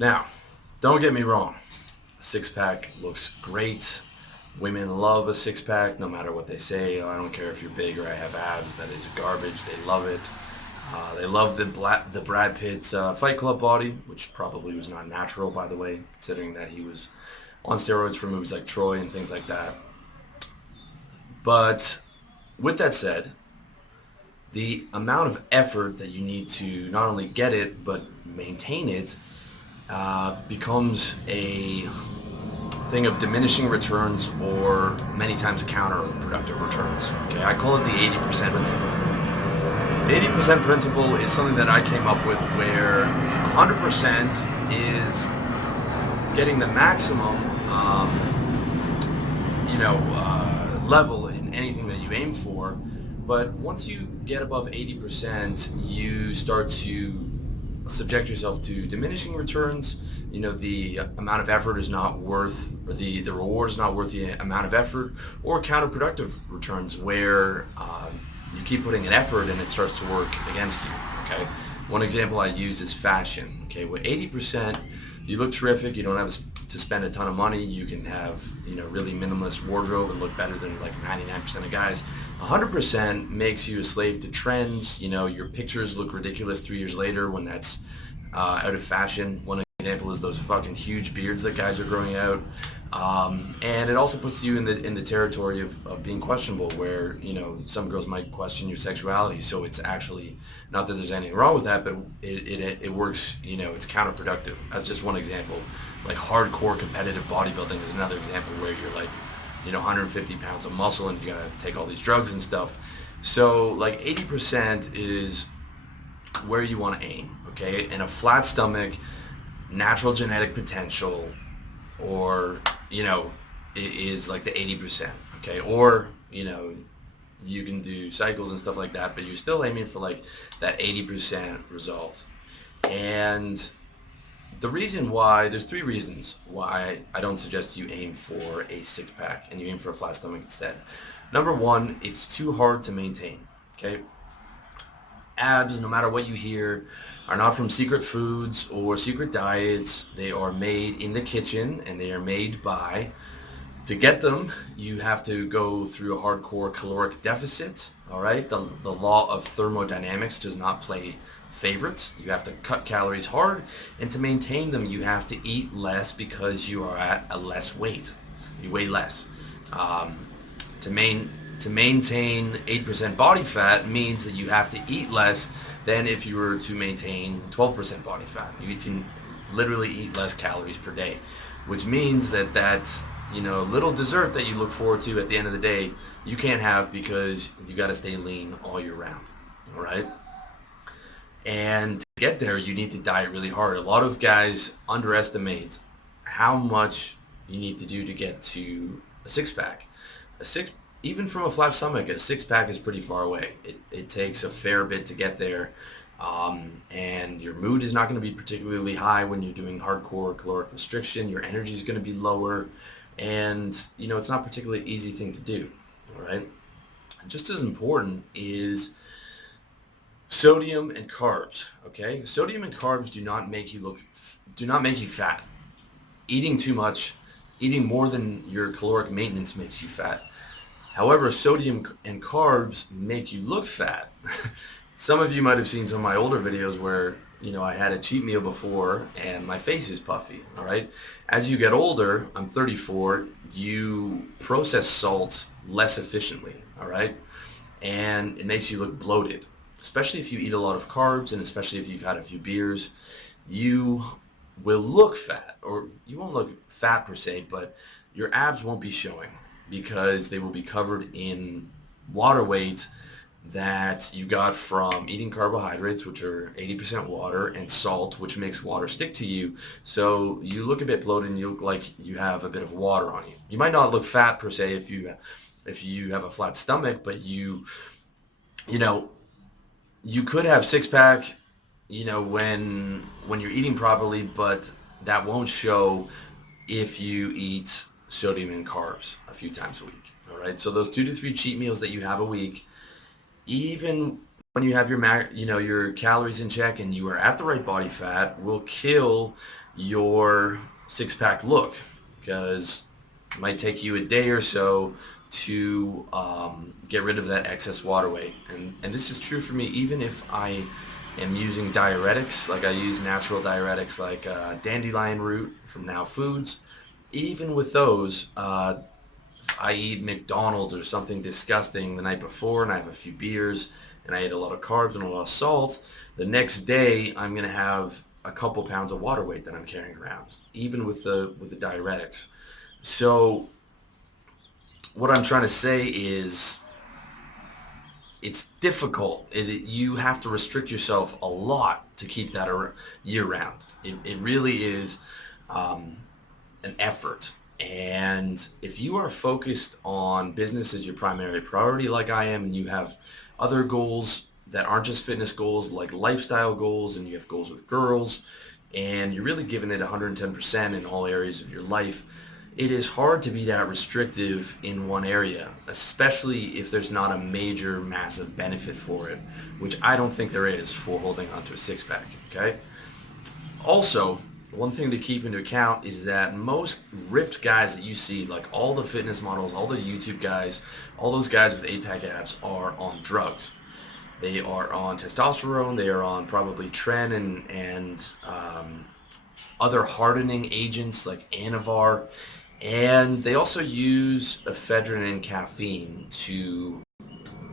Now, don't get me wrong. A six-pack looks great. Women love a six-pack no matter what they say. I don't care if you're big or I have abs. That is garbage. They love it. They love the Brad Pitt's Fight Club body, which probably was not natural, by the way, considering that he was on steroids for movies like Troy and things like that. But with that said, the amount of effort that you need to not only get it but maintain it becomes a thing of diminishing returns or many times counterproductive returns. Okay, I call it the 80% principle. The 80% principle is something that I came up with where 100% is getting the maximum, level in anything that you aim for. But once you get above 80%, you start to subject yourself to diminishing returns. The amount of effort is not worth, or the reward is not worth the amount of effort, or counterproductive returns where you keep putting an effort and it starts to work against you. Okay, one example I use is fashion. Okay, with 80%, you look terrific. You don't have to spend a ton of money. You can have really minimalist wardrobe and look better than like 99% of guys. 100% makes you a slave to trends. Your pictures look ridiculous 3 years later when that's out of fashion. One example is those fucking huge beards that guys are growing out. And it also puts you in the territory of being questionable, where some girls might question your sexuality. So it's actually not that there's anything wrong with that, but it works. It's counterproductive. That's just one example. Like hardcore competitive bodybuilding is another example where you're like 150 pounds of muscle and you gotta take all these drugs and stuff. So like 80% is where you want to aim. Okay, and a flat stomach, natural genetic potential, or is like the 80%. Okay, or you can do cycles and stuff like that, but you're still aiming for like that 80% result. And there's three reasons why I don't suggest you aim for a six-pack and you aim for a flat stomach instead. Number one, it's too hard to maintain. Okay, abs, no matter what you hear, are not from secret foods or secret diets. They are made in the kitchen, and they are made to get them, you have to go through a hardcore caloric deficit. All right, the law of thermodynamics does not play favorites. You have to cut calories hard, and to maintain them, you have to eat less because you are at a less weight. You weigh less. To maintain 8% body fat means that you have to eat less than if you were to maintain 12% body fat. You need to literally eat less calories per day, which means that little dessert that you look forward to at the end of the day, you can't have because you got to stay lean all year round. All right. And to get there, you need to diet really hard. A lot of guys underestimate how much you need to do to get to a six-pack. Even from a flat stomach, a six-pack is pretty far away. It takes a fair bit to get there. And your mood is not going to be particularly high when you're doing hardcore caloric restriction. Your energy is going to be lower. And, it's not a particularly easy thing to do. All right. Just as important is sodium and carbs. Okay. Sodium and carbs do not make you fat. Eating too much, eating more than your caloric maintenance makes you fat. However, sodium and carbs make you look fat. Some of you might have seen some of my older videos where, I had a cheat meal before and my face is puffy, all right? As you get older, I'm 34, you process salt less efficiently, all right? And it makes you look bloated, especially if you eat a lot of carbs and especially if you've had a few beers. You will look fat, or you won't look fat per se, but your abs won't be showing because they will be covered in water weight that you got from eating carbohydrates, which are 80% water, and salt, which makes water stick to you. So you look a bit bloated and you look like you have a bit of water on you. You might not look fat per se if you have a flat stomach, but you could have six-pack, when you're eating properly, but that won't show if you eat sodium and carbs a few times a week. All right. So those 2 to 3 cheat meals that you have a week, even when you have your calories in check and you are at the right body fat, will kill your six-pack look, because it might take you a day or so to get rid of that excess water weight. And this is true for me even if I am using diuretics, like I use natural diuretics like dandelion root from Now Foods. Even with those, I eat McDonald's or something disgusting the night before and I have a few beers and I ate a lot of carbs and a lot of salt, the next day I'm going to have a couple pounds of water weight that I'm carrying around, even with the diuretics. So what I'm trying to say is it's difficult. You have to restrict yourself a lot to keep that year round. It really is an effort. And if you are focused on business as your primary priority like I am, and you have other goals that aren't just fitness goals, like lifestyle goals, and you have goals with girls, and you're really giving it 110% in all areas of your life, it is hard to be that restrictive in one area, especially if there's not a major, massive benefit for it, which I don't think there is for holding onto a six-pack, okay? Also, one thing to keep into account is that most ripped guys that you see, like all the fitness models, all the YouTube guys, all those guys with 8-pack abs are on drugs. They are on testosterone, they are on probably tren and other hardening agents like Anavar, and they also use ephedrine and caffeine to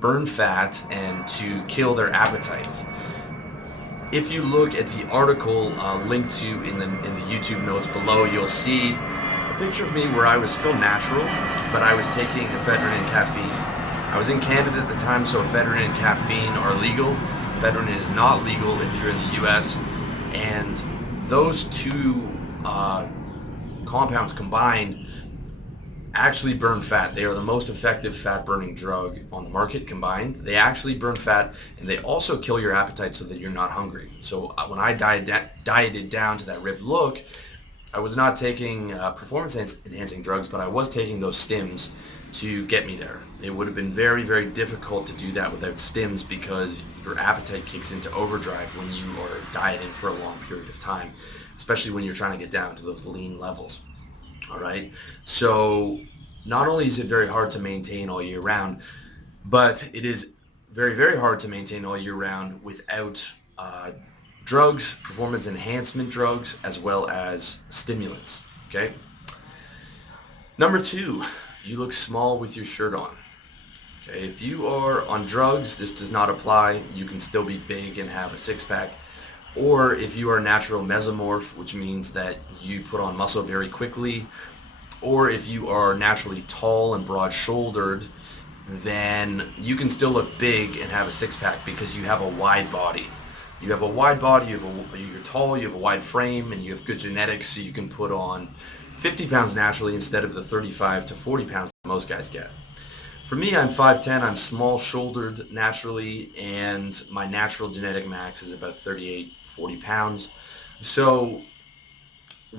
burn fat and to kill their appetite. If you look at the article linked to in the YouTube notes below, you'll see a picture of me where I was still natural, but I was taking ephedrine and caffeine. I was in Canada at the time, so ephedrine and caffeine are legal. Ephedrine is not legal if you're in the US, and those two compounds combined actually burn fat. They are the most effective fat burning drug on the market combined. They actually burn fat, and they also kill your appetite so that you're not hungry. So when I dieted down to that ripped look, I was not taking performance enhancing drugs, but I was taking those stims to get me there. It would have been very, very difficult to do that without stims because your appetite kicks into overdrive when you are dieting for a long period of time, especially when you're trying to get down to those lean levels. All right. So not only is it very hard to maintain all year round, but it is very, very hard to maintain all year round without drugs, performance enhancement drugs, as well as stimulants. Okay. Number 2, you look small with your shirt on. Okay. If you are on drugs, this does not apply. You can still be big and have a six-pack. Or if you are a natural mesomorph, which means that you put on muscle very quickly, or if you are naturally tall and broad-shouldered, then you can still look big and have a six-pack because you have a wide body. You have a wide body, you're tall, you have a wide frame, and you have good genetics, so you can put on 50 pounds naturally instead of the 35 to 40 pounds that most guys get. For me, I'm 5'10", I'm small-shouldered naturally, and my natural genetic max is about 38, 40 pounds. So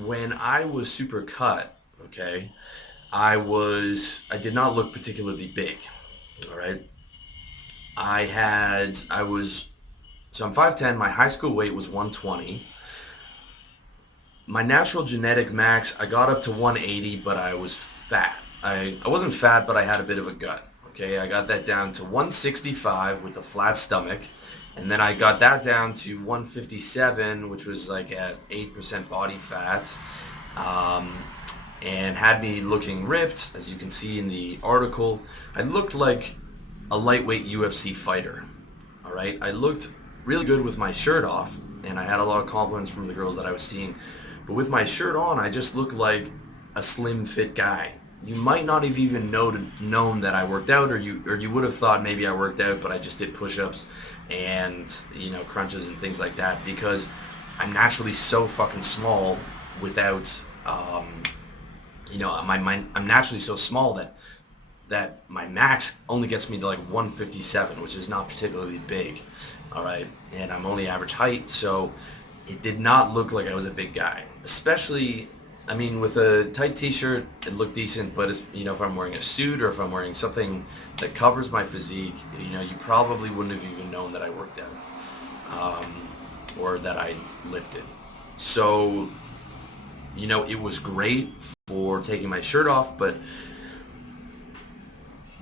when I was super cut, okay, I did not look particularly big, all right? So I'm 5'10", my high school weight was 120. My natural genetic max, I got up to 180, but I was fat. I wasn't fat, but I had a bit of a gut. Okay, I got that down to 165 with a flat stomach, and then I got that down to 157, which was like at 8% body fat, and had me looking ripped, as you can see in the article. I looked like a lightweight UFC fighter. All right, I looked really good with my shirt off, and I had a lot of compliments from the girls that I was seeing. But with my shirt on, I just looked like a slim, fit guy. You might not have even known that I worked out, or you would have thought maybe I worked out, but I just did push-ups and crunches and things like that because I'm naturally so fucking small without I'm naturally so small that my max only gets me to like 157, which is not particularly big. All right, and I'm only average height, so it did not look like I was a big guy, especially. I mean, with a tight t-shirt, it looked decent, but if I'm wearing a suit or if I'm wearing something that covers my physique, you probably wouldn't have even known that I worked out or that I lifted. So it was great for taking my shirt off, but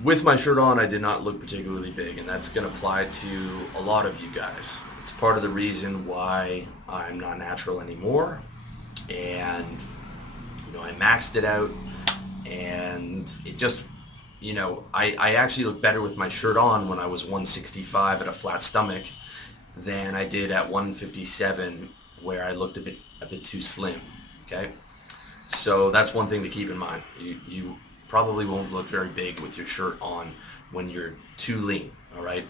with my shirt on, I did not look particularly big, and that's going to apply to a lot of you guys. It's part of the reason why I'm not natural anymore, and I maxed it out, and it just, I actually look better with my shirt on when I was 165 at a flat stomach than I did at 157 where I looked a bit too slim. Okay, so that's one thing to keep in mind. You probably won't look very big with your shirt on when you're too lean. All right.